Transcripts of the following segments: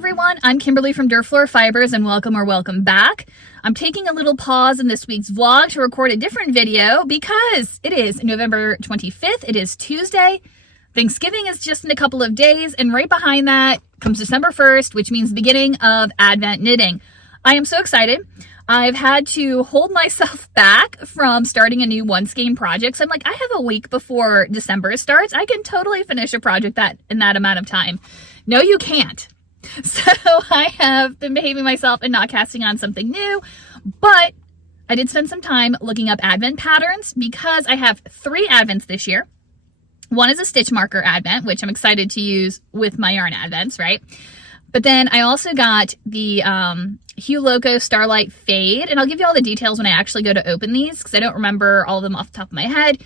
everyone, I'm Kimberly from Dirt Floor Fibers and welcome back. I'm taking a little pause in this week's vlog to record a different video because it is November 25th. It is Tuesday. Thanksgiving is just in a couple of days, and right behind that comes December 1st, which means the beginning of Advent knitting. I am so excited. I've had to hold myself back from starting a new one skein project. So I'm like, I have a week before December starts. I can totally finish a project in that amount of time. No, you can't. So I have been behaving myself and not casting on something new, but I did spend some time looking up Advent patterns because I have 3 Advents this year. One is a stitch marker Advent, which I'm excited to use with my yarn Advents, right? But then I also got the Hue Loco Starlight Fade, and I'll give you all the details when I actually go to open these because I don't remember all of them off the top of my head.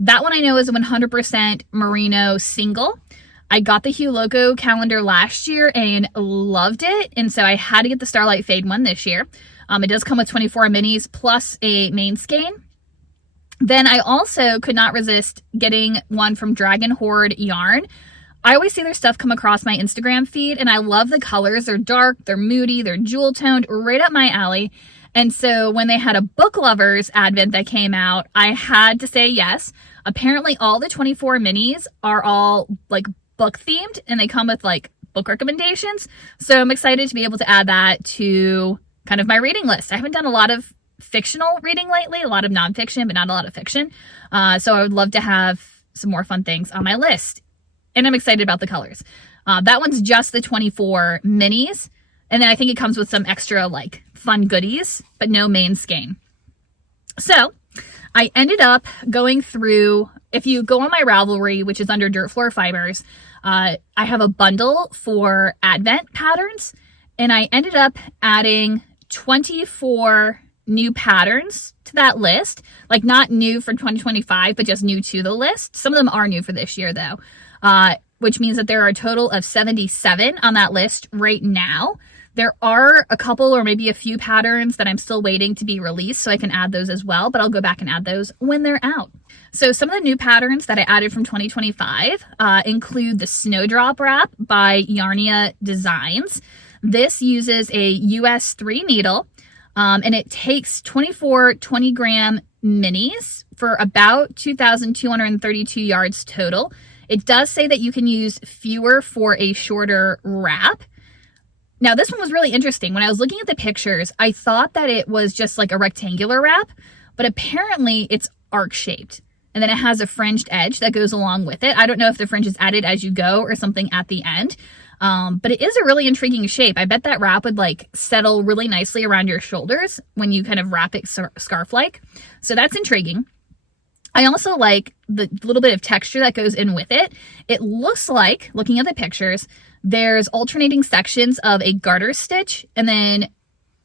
That one I know is a 100% merino single. I got the Hue Loco calendar last year and loved it, and so I had to get the Starlight Fade one this year. It does come with 24 minis plus a main skein. Then I also could not resist getting one from Dragon Horde Yarn. I always see their stuff come across my Instagram feed, and I love the colors. They're dark, they're moody, they're jewel toned, right up my alley. And so when they had a book lovers Advent that came out, I had to say yes. Apparently all the 24 minis are all like book themed, and they come with like book recommendations. So I'm excited to be able to add that to kind of my reading list. I haven't done a lot of fictional reading lately, a lot of nonfiction, but not a lot of fiction. So I would love to have some more fun things on my list. And I'm excited about the colors. That one's just the 24 minis. And then I think it comes with some extra like fun goodies, but no main skein. So I ended up going through, if you go on my Ravelry, which is under Dirt Floor Fibers, I have a bundle for Advent patterns, and I ended up adding 24 new patterns to that list. Like not new for 2025, but just new to the list. Some of them are new for this year though, which means that there are a total of 77 on that list right now. There are a couple or maybe a few patterns that I'm still waiting to be released, so I can add those as well, but I'll go back and add those when they're out. So some of the new patterns that I added from 2025 include the Snowdrop Wrap by Yarnia Designs. This uses a US 3 needle, and it takes 24 20-gram minis for about 2,232 yards total. It does say that you can use fewer for a shorter wrap. Now, this one was really interesting. When I was looking at the pictures, I thought that it was just like a rectangular wrap, but apparently it's arc-shaped. And then it has a fringed edge that goes along with it. I don't know if the fringe is added as you go or something at the end, but it is a really intriguing shape. I bet that wrap would like settle really nicely around your shoulders when you kind of wrap it scarf-like. So that's intriguing. I also like the little bit of texture that goes in with it. It looks like, looking at the pictures, there's alternating sections of a garter stitch and then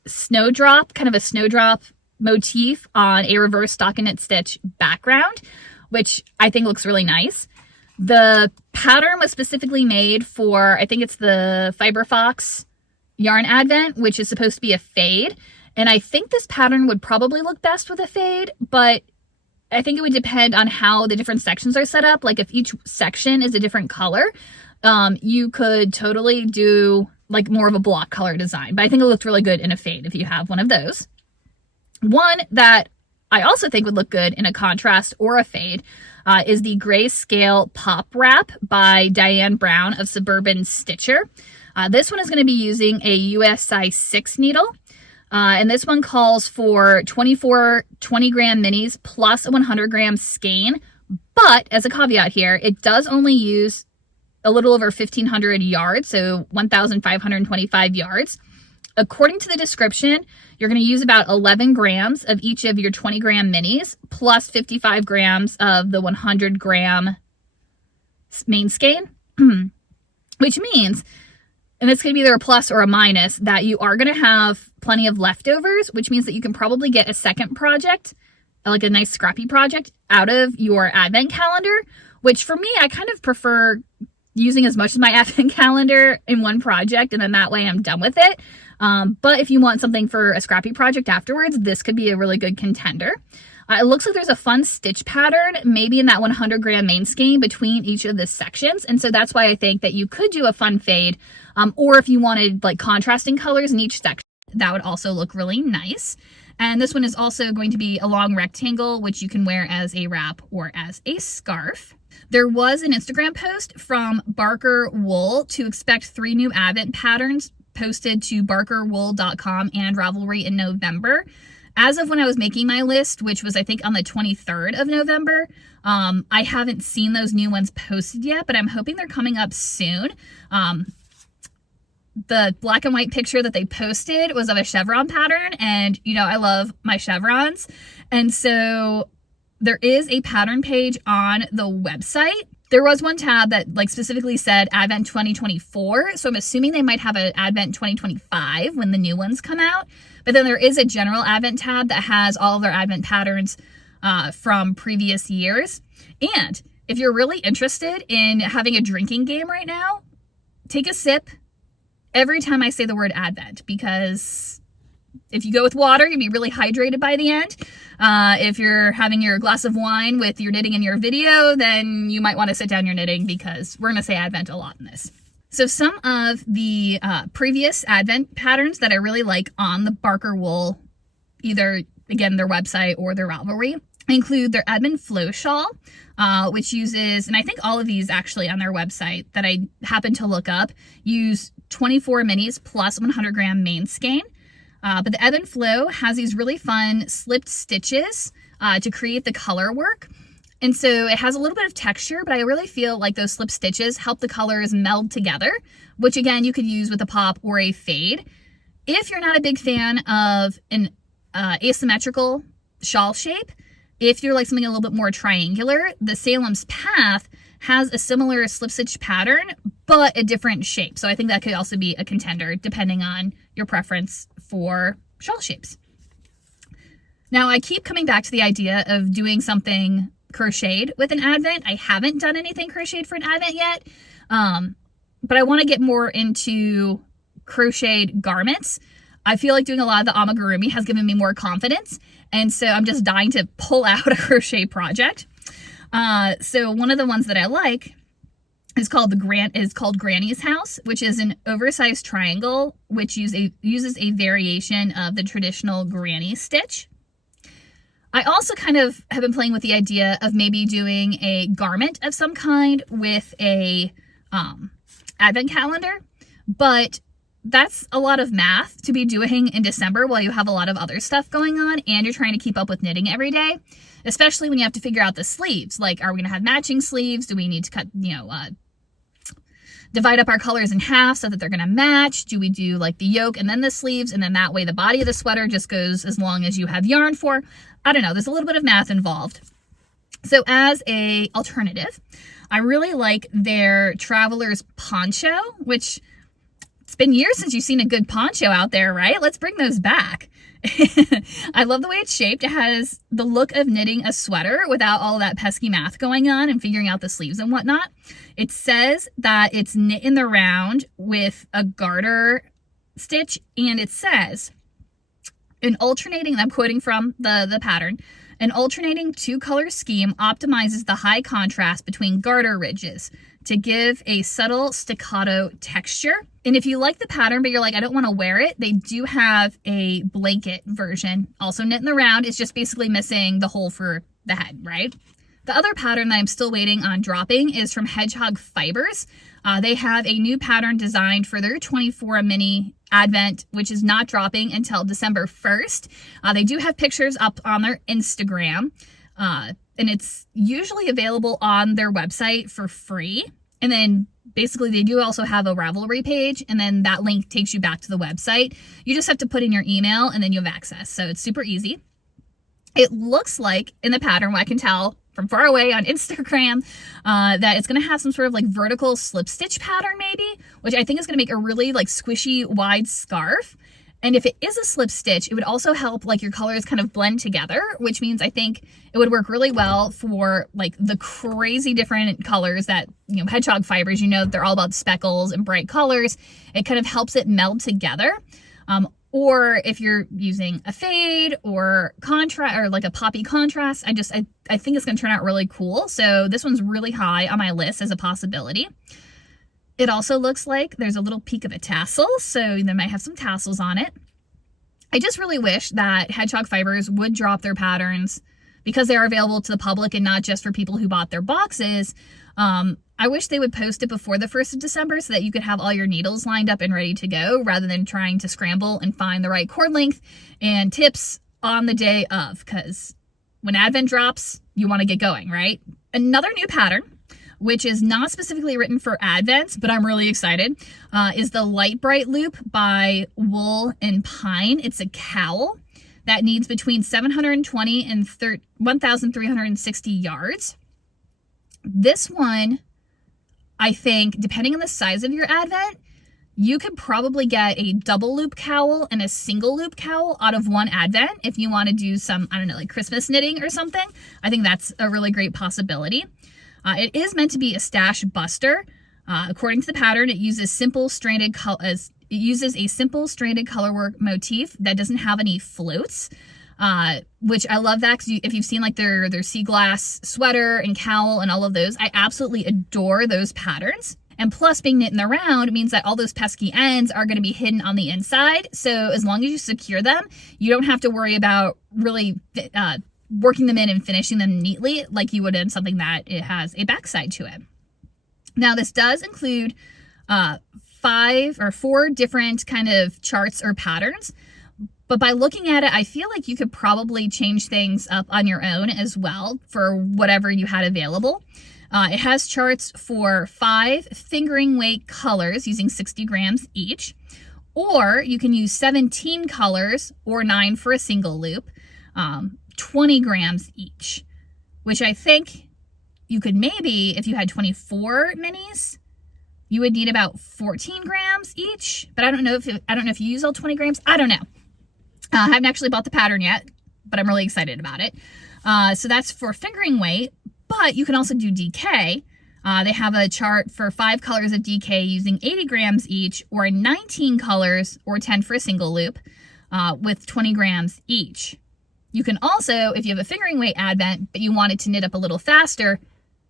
snowdrop, kind of a snowdrop motif on a reverse stockinette stitch background, which I think looks really nice. The pattern was specifically made for, I think it's the Fiber Fox Yarn Advent, which is supposed to be a fade. And I think this pattern would probably look best with a fade, but I think it would depend on how the different sections are set up. Like if each section is a different color, you could totally do like more of a block color design. But I think it looked really good in a fade if you have one of those. One that I also think would look good in a contrast or a fade is the Grayscale Pop Wrap by Diane Brown of Suburban Stitcher. This one is going to be using a US size 6 needle. And this one calls for 24 20-gram minis plus a 100-gram skein. But as a caveat here, it does only use a little over 1,500 yards, so 1,525 yards. According to the description, you're going to use about 11 grams of each of your 20-gram minis plus 55 grams of the 100-gram main skein, which means, and this could be either a plus or a minus, that you are going to have plenty of leftovers, which means that you can probably get a second project, like a nice scrappy project, out of your Advent calendar, which for me, I kind of prefer using as much of my Advent calendar in one project, and then that way I'm done with it. But if you want something for a scrappy project afterwards, this could be a really good contender. It looks like there's a fun stitch pattern, maybe in that 100 gram main skein between each of the sections. And so that's why I think that you could do a fun fade, or if you wanted like contrasting colors in each section, that would also look really nice. And this one is also going to be a long rectangle, which you can wear as a wrap or as a scarf. There was an Instagram post from Barker Wool to expect 3 new Advent patterns posted to barkerwool.com and Ravelry in November. As of when I was making my list, which was I think on the 23rd of November, I haven't seen those new ones posted yet, but I'm hoping they're coming up soon. The black and white picture that they posted was of a chevron pattern, and you know I love my chevrons, and so there is a pattern page on the website. There was one tab that like specifically said Advent 2024, so I'm assuming they might have an Advent 2025 when the new ones come out. But then there is a general Advent tab that has all of their Advent patterns from previous years. And if you're really interested in having a drinking game right now, take a sip every time I say the word Advent, because if you go with water, you'll be really hydrated by the end. If you're having your glass of wine with your knitting in your video, then you might want to sit down your knitting, because we're going to say Advent a lot in this. So some of the previous Advent patterns that I really like on the Barker Wool, either, again, their website or their Ravelry, include their Advent Flow Shawl, which uses, and I think all of these actually on their website that I happened to look up, use 24 minis plus 100 gram main skein. But the Ebb and Flow has these really fun slipped stitches to create the color work. And so it has a little bit of texture, but I really feel like those slip stitches help the colors meld together, which again, you could use with a pop or a fade. If you're not a big fan of an asymmetrical shawl shape, if you're like something a little bit more triangular, the Salem's Path has a similar slip stitch pattern, but a different shape. So I think that could also be a contender depending on your preference for shawl shapes. Now I keep coming back to the idea of doing something crocheted with an Advent. I haven't done anything crocheted for an Advent yet, but I want to get more into crocheted garments. I feel like doing a lot of the amigurumi has given me more confidence, and so I'm just dying to pull out a crochet project. So one of the ones that I like is called Granny's House, which is an oversized triangle which uses a variation of the traditional granny stitch. I also kind of have been playing with the idea of maybe doing a garment of some kind with a advent calendar, but that's a lot of math to be doing in December while you have a lot of other stuff going on and you're trying to keep up with knitting every day, especially when you have to figure out the sleeves. Like, are we going to have matching sleeves? Do we need to cut, divide up our colors in half so that they're going to match? Do we do like the yoke and then the sleeves, and then that way the body of the sweater just goes as long as you have yarn for? I don't know. There's a little bit of math involved. So as a alternative, I really like their Traveler's Poncho, which it's been years since you've seen a good poncho out there, right? Let's bring those back. I love the way it's shaped. It has the look of knitting a sweater without all that pesky math going on and figuring out the sleeves and whatnot. It says that it's knit in the round with a garter stitch, and it says, I'm quoting from the pattern, an alternating two-color scheme optimizes the high contrast between garter ridges to give a subtle staccato texture. And if you like the pattern, but you're like, I don't want to wear it, they do have a blanket version, also knit in the round. It's just basically missing the hole for the head, right? The other pattern that I'm still waiting on dropping is from Hedgehog Fibers. They have a new pattern designed for their 24 mini advent, which is not dropping until December 1st. They do have pictures up on their Instagram, and it's usually available on their website for free. And then basically they do also have a Ravelry page, and then that link takes you back to the website. You just have to put in your email and then you have access. So it's super easy. It looks like in the pattern, what I can tell from far away on Instagram, that it's going to have some sort of like vertical slip stitch pattern maybe, which I think is going to make a really like squishy wide scarf. And if it is a slip stitch, it would also help like your colors kind of blend together, which means I think it would work really well for like the crazy different colors that, Hedgehog Fibers, they're all about speckles and bright colors. It kind of helps it meld together. Or if you're using a fade or contrast or like a poppy contrast, I think it's going to turn out really cool. So this one's really high on my list as a possibility. It also looks like there's a little peak of a tassel, so they might have some tassels on it. I just really wish that Hedgehog Fibers would drop their patterns because they are available to the public and not just for people who bought their boxes. I wish they would post it before the 1st of December so that you could have all your needles lined up and ready to go rather than trying to scramble and find the right cord length and tips on the day of, because when Advent drops, you want to get going, right? Another new pattern, which is not specifically written for Advent, but I'm really excited, is the Light Bright Loop by Wool and Pine. It's a cowl that needs between 720 and 1,360 yards. This one, I think, depending on the size of your Advent, you could probably get a double loop cowl and a single loop cowl out of one Advent if you want to do some, I don't know, like Christmas knitting or something. I think that's a really great possibility. It is meant to be a stash buster. According to the pattern, it uses a simple stranded colorwork motif that doesn't have any floats. Which I love that because if you've seen like their sea glass sweater and cowl and all of those, I absolutely adore those patterns. And plus, being knit in the round means that all those pesky ends are going to be hidden on the inside. So as long as you secure them, you don't have to worry about really working them in and finishing them neatly like you would in something that it has a backside to it. Now, this does include 4 different kind of charts or patterns. But by looking at it, I feel like you could probably change things up on your own as well for whatever you had available. It has charts for 5 fingering weight colors using 60 grams each, or you can use 17 colors or 9 for a single loop, 20 grams each, which I think you could maybe, if you had 24 minis, you would need about 14 grams each. But I don't know if you use all 20 grams. I don't know. I haven't actually bought the pattern yet, but I'm really excited about it. So that's for fingering weight, but you can also do DK. They have a chart for 5 colors of DK using 80 grams each, or 19 colors or 10 for a single loop with 20 grams each. You can also, if you have a fingering weight Advent, but you wanted to knit up a little faster,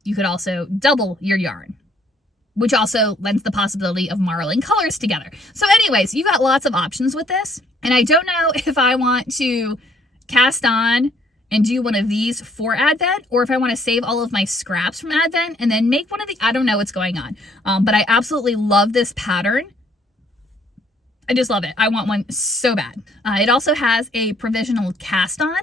you could also double your yarn, which also lends the possibility of marling colors together. So anyways, you've got lots of options with this. And I don't know if I want to cast on and do one of these for Advent, or if I want to save all of my scraps from Advent and then make one of the, I don't know what's going on. But I absolutely love this pattern. I just love it. I want one so bad. It also has a provisional cast on,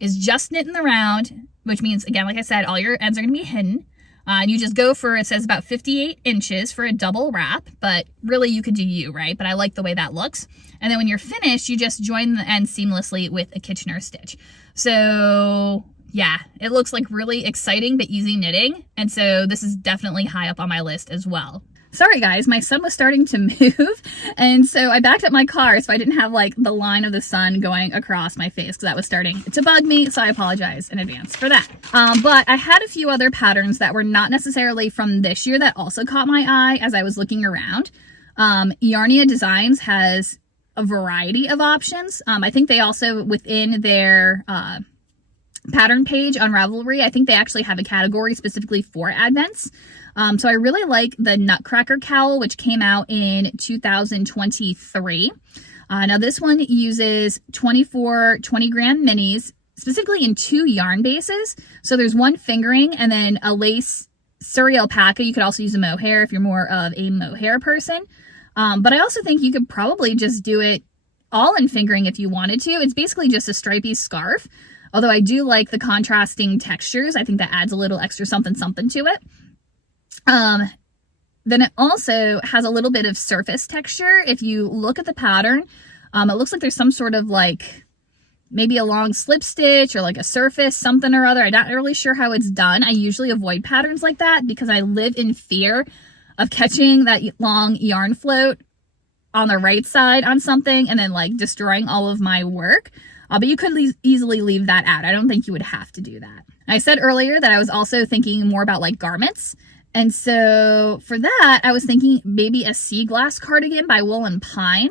is just knit in the round, which means, again, like I said, all your ends are going to be hidden. And you just go for, it says about 58 inches for a double wrap, but really you could do you, right? But I like the way that looks. And then when you're finished, you just join the ends seamlessly with a Kitchener stitch. So yeah, it looks like really exciting but easy knitting. And so this is definitely high up on my list as well. Sorry guys, my sun was starting to move, and so I backed up my car so I didn't have like the line of the sun going across my face because that was starting to bug me, so I apologize in advance for that. But I had a few other patterns that were not necessarily from this year that also caught my eye as I was looking around. Yarnia Designs has a variety of options. I think they also, within their pattern page on Ravelry, I think they actually have a category specifically for Advents. So I really like the Nutcracker Cowl, which came out in 2023. Now this one uses 24 20-gram minis, specifically in 2 yarn bases. So there's one fingering and then a lace Surrey alpaca. You could also use a mohair if you're more of a mohair person. But I also think you could probably just do it all in fingering if you wanted to. It's basically just a stripy scarf. Although I do like the contrasting textures. I think that adds a little extra something to it. Then it also has a little bit of surface texture. If you look at the pattern, it looks like there's some sort of like maybe a long slip stitch or like a surface something or other. I'm not really sure how it's done. I usually avoid patterns like that because I live in fear of catching that long yarn float on the right side on something and then like destroying all of my work. But you could easily leave that out. I don't think you would have to do that. I said earlier that I was also thinking more about like garments. And so for that, I was thinking maybe a sea glass cardigan by Wool and Pine.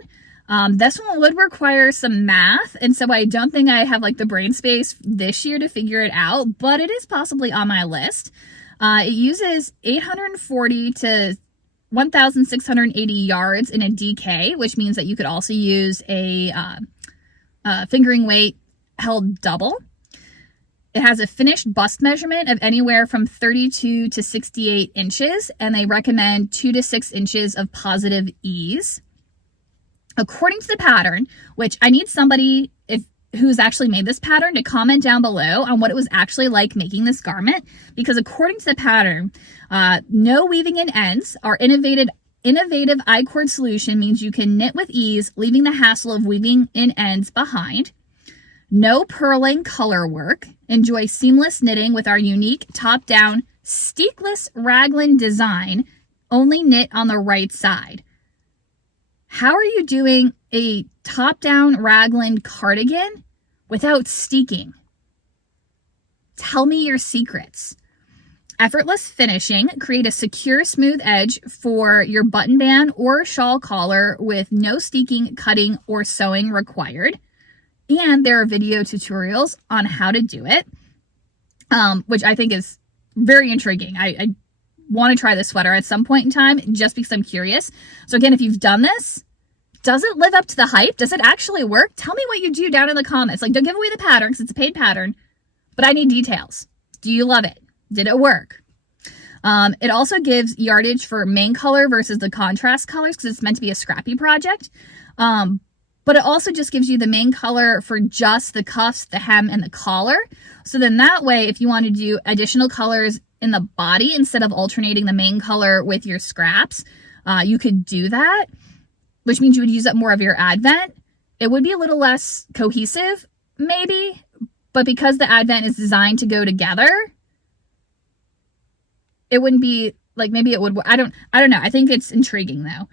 This one would require some math, and so I don't think I have like the brain space this year to figure it out, but it is possibly on my list. It uses 840 to 1,680 yards in a DK, which means that you could also use a fingering weight held double. It has a finished bust measurement of anywhere from 32 to 68 inches, and they recommend 2 to 6 inches of positive ease. According to the pattern, which I need somebody who's actually made this pattern to comment down below on what it was actually like making this garment, because according to the pattern, no weaving in ends. Our innovative I-cord solution means you can knit with ease, leaving the hassle of weaving in ends behind. No purling color work. Enjoy seamless knitting with our unique top-down steekless raglan design, only knit on the right side. How are you doing a top-down raglan cardigan without steeking? Tell me your secrets. Effortless finishing. Create a secure, smooth edge for your button band or shawl collar with no steeking, cutting, or sewing required. And there are video tutorials on how to do it, which I think is very intriguing. I want to try this sweater at some point in time just because I'm curious. So again, if you've done this, does it live up to the hype? Does it actually work? Tell me what you do down in the comments. Like, don't give away the pattern because it's a paid pattern, but I need details. Do you love it? Did it work? It also gives yardage for main color versus the contrast colors because it's meant to be a scrappy project. But it also just gives you the main color for just the cuffs, the hem, and the collar. So then that way, if you want to do additional colors in the body instead of alternating the main color with your scraps, you could do that, which means you would use up more of your advent. It would be a little less cohesive, maybe, but because the advent is designed to go together, it wouldn't be like, maybe it would, I don't know. I think it's intriguing though.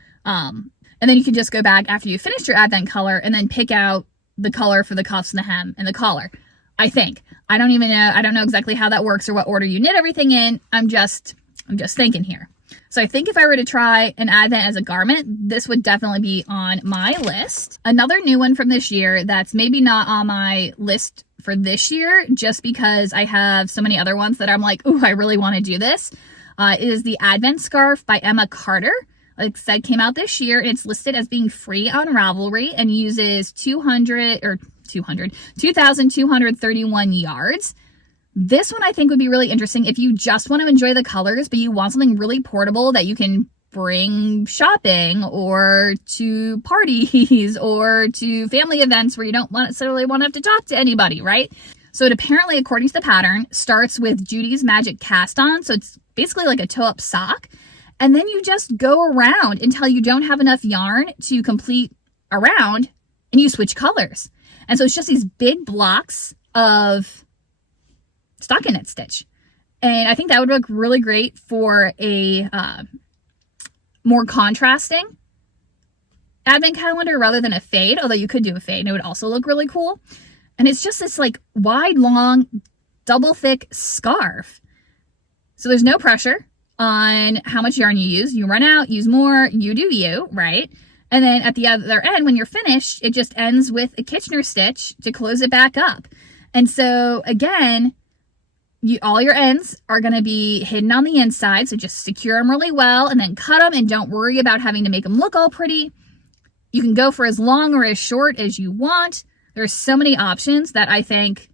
And then you can just go back after you finish your advent color and then pick out the color for the cuffs and the hem and the collar. I think. I don't even know. I don't know exactly how that works or what order you knit everything in. I'm just thinking here. So I think if I were to try an advent as a garment, this would definitely be on my list. Another new one from this year that's maybe not on my list for this year, just because I have so many other ones that I'm like, ooh, I really want to do this, is the Advent Scarf by Emma Carter. Like I said, came out this year, and it's listed as being free on Ravelry and uses 2,231 yards. This one I think would be really interesting if you just want to enjoy the colors, but you want something really portable that you can bring shopping or to parties or to family events where you don't necessarily want to have to talk to anybody, right? So it apparently, according to the pattern, starts with Judy's Magic Cast On. So it's basically like a toe-up sock. And then you just go around until you don't have enough yarn to complete a round, and you switch colors. And so it's just these big blocks of stockinette stitch. And I think that would look really great for a more contrasting advent calendar rather than a fade, although you could do a fade and it would also look really cool. And it's just this like wide, long, double thick scarf. So there's no pressure on how much yarn you use. You run out, use more, you do you, right? And then at the other end, when you're finished, it just ends with a Kitchener stitch to close it back up. And so again, all your ends are going to be hidden on the inside, so just secure them really well and then cut them, and don't worry about having to make them look all pretty. You can go for as long or as short as you want. There's so many options that I think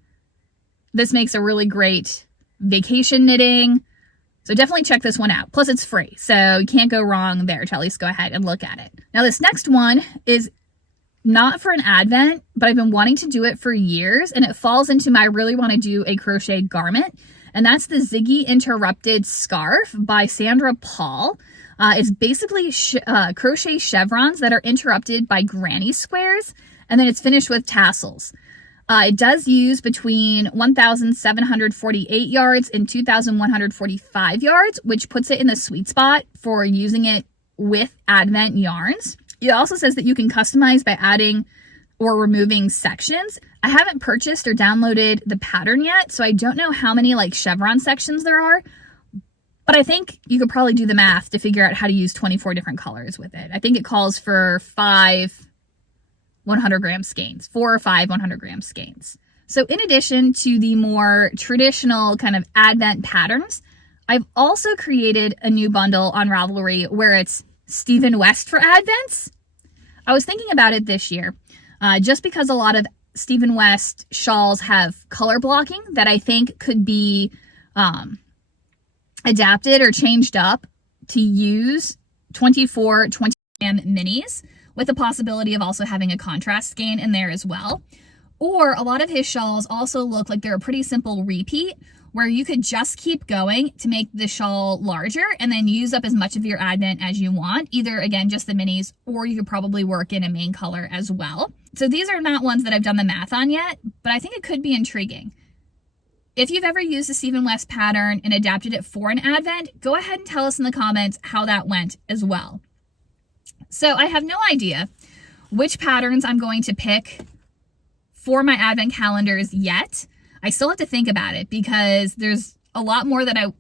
this makes a really great vacation knitting. So definitely check this one out. Plus it's free, so you can't go wrong there to at least go ahead and look at it. Now this next one is not for an advent, but I've been wanting to do it for years, and it falls into my really want to do a crochet garment, and that's the Ziggy Interrupted Scarf by Sandra Paul. It's basically crochet chevrons that are interrupted by granny squares, and then it's finished with tassels. It does use between 1,748 yards and 2,145 yards, which puts it in the sweet spot for using it with advent yarns. It also says that you can customize by adding or removing sections. I haven't purchased or downloaded the pattern yet, so I don't know how many like chevron sections there are, but I think you could probably do the math to figure out how to use 24 different colors with it. I think it calls for 5 100-gram skeins, 4 or 5 100-gram skeins. So in addition to the more traditional kind of Advent patterns, I've also created a new bundle on Ravelry where it's Stephen West for Advents. I was thinking about it this year, just because a lot of Stephen West shawls have color blocking that I think could be adapted or changed up to use 24, 20-gram minis, with the possibility of also having a contrast skein in there as well. Or a lot of his shawls also look like they're a pretty simple repeat where you could just keep going to make the shawl larger and then use up as much of your Advent as you want, either again just the minis, or you could probably work in a main color as well. So these are not ones that I've done the math on yet, but I think it could be intriguing. If you've ever used a Stephen West pattern and adapted it for an Advent, go ahead and tell us in the comments how that went as well. So I have no idea which patterns I'm going to pick for my Advent calendars yet. I still have to think about it because there's a lot more that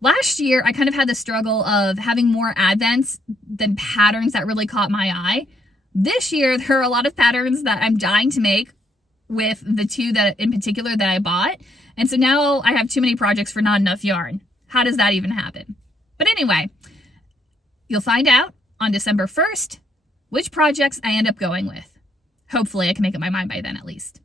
last year I kind of had the struggle of having more Advents than patterns that really caught my eye. This year, there are a lot of patterns that I'm dying to make with the 2 that in particular that I bought. And so now I have too many projects for not enough yarn. How does that even happen? But anyway, you'll find out on December 1st which projects I end up going with. Hopefully I can make up my mind by then at least.